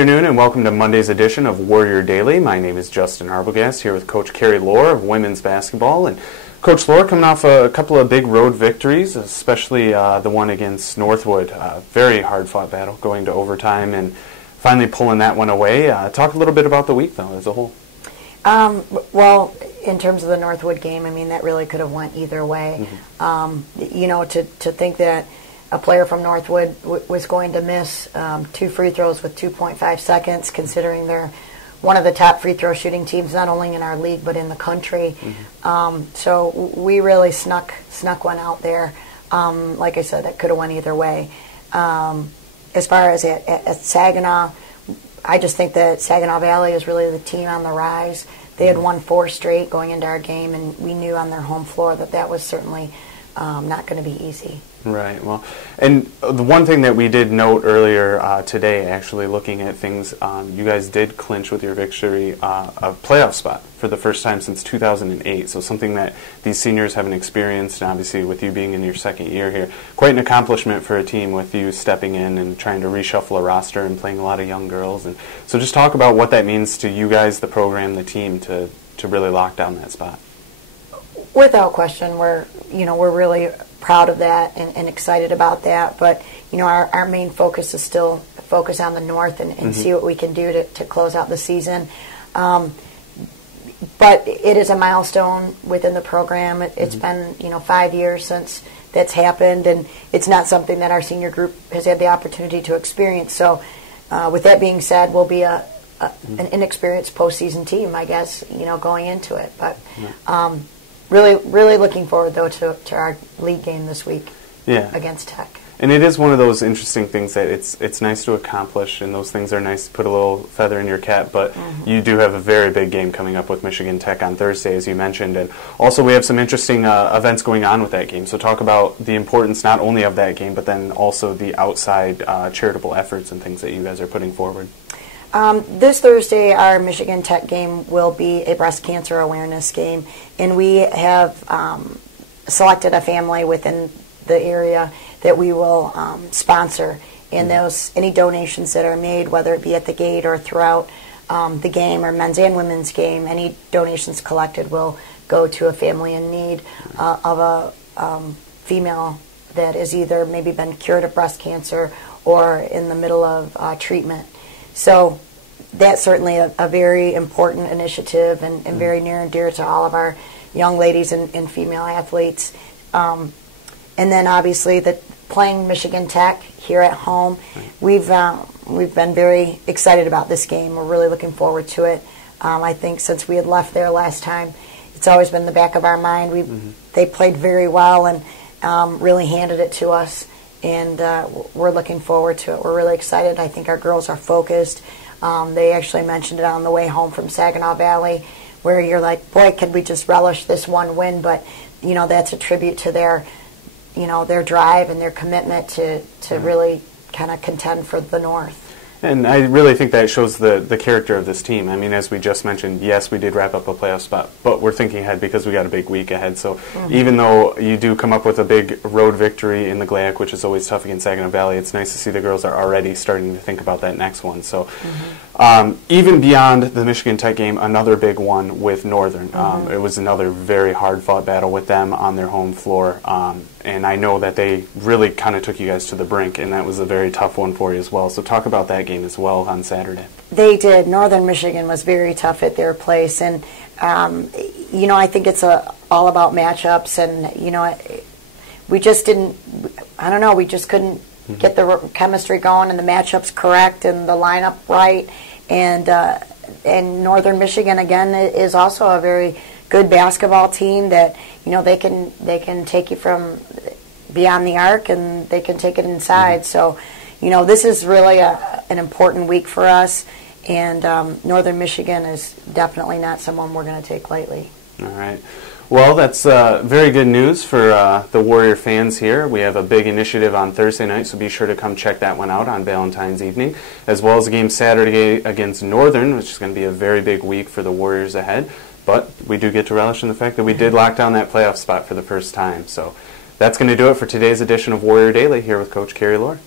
Good afternoon and welcome to Monday's edition of Warrior Daily. My name is Justin Arbogast here with Coach Carrie Lohr of women's basketball. And Coach Lohr coming off a couple of big road victories, especially the one against Northwood. Very hard-fought battle going to overtime and finally pulling that one away. Talk a little bit about the week, though, as a whole. Well, in terms of the Northwood game, I mean, that really could have went either way. To think that a player from Northwood was going to miss 2 free throws with 2.5 seconds, considering they're one of the top free throw shooting teams, not only in our league but in the country. So we really snuck one out there. Like I said, that could have went either way. As far as at Saginaw, I just think that Saginaw Valley is really the team on the rise. They had won 4 straight going into our game, and we knew on their home floor that was certainly not going to be easy. Right. Well, and the one thing that we did note earlier today, actually looking at things, you guys did clinch with your victory a playoff spot for the first time since 2008. So something that these seniors haven't experienced, and obviously with you being in your second year here, quite an accomplishment for a team with you stepping in and trying to reshuffle a roster and playing a lot of young girls. And so just talk about what that means to you guys, the program, the team, to really lock down that spot. Without question, we're really proud of that and excited about that. But our main focus is still focus on the North and see what we can do to close out the season. But it is a milestone within the program. It's been 5 years since that's happened, and it's not something that our senior group has had the opportunity to experience. So with that being said, we'll be an inexperienced postseason team, I guess, going into it. But really looking forward, though, to our league game this week against Tech. And it is one of those interesting things that it's nice to accomplish, and those things are nice to put a little feather in your cap, but you do have a very big game coming up with Michigan Tech on Thursday, as you mentioned, and also we have some interesting events going on with that game. So talk about the importance not only of that game, but then also the outside charitable efforts and things that you guys are putting forward. This Thursday, our Michigan Tech game will be a breast cancer awareness game, and we have selected a family within the area that we will sponsor. And any donations that are made, whether it be at the gate or throughout the game or men's and women's game, any donations collected will go to a family in need of a female that has either maybe been cured of breast cancer or in the middle of treatment. So that's certainly a very important initiative and very near and dear to all of our young ladies and female athletes. And then obviously playing Michigan Tech here at home, we've been very excited about this game. We're really looking forward to it. I think since we had left there last time, it's always been in the back of our mind. They played very well and really handed it to us. And we're looking forward to it. We're really excited. I think our girls are focused. They actually mentioned it on the way home from Saginaw Valley, where you're like, boy, could we just relish this one win? But that's a tribute to their drive and their commitment to really kind of contend for the North. And I really think that shows the character of this team. I mean, as we just mentioned, yes, we did wrap up a playoff spot, but we're thinking ahead because we got a big week ahead. So even though you do come up with a big road victory in the GLAC, which is always tough against Saginaw Valley, it's nice to see the girls are already starting to think about that next one. So even beyond the Michigan Tech game, another big one with Northern. It was another very hard-fought battle with them on their home floor. And I know that they really kind of took you guys to the brink, and that was a very tough one for you as well. So talk about that game as well on Saturday. They did. Northern Michigan was very tough at their place. And, I think it's all about matchups. And, we just didn't, we just couldn't get the chemistry going and the matchups correct and the lineup right. And Northern Michigan, again, is also a very good basketball team that they can take you from beyond the arc and they can take it inside. So this is really an important week for us, and Northern Michigan is definitely not someone we're going to take lightly. All right. Well, that's very good news for the Warrior fans here. We have a big initiative on Thursday night, so be sure to come check that one out on Valentine's evening, as well as a game Saturday against Northern, which is going to be a very big week for the Warriors ahead. But we do get to relish in the fact that we did lock down that playoff spot for the first time. So that's going to do it for today's edition of Warrior Daily here with Coach Carrie Lohr.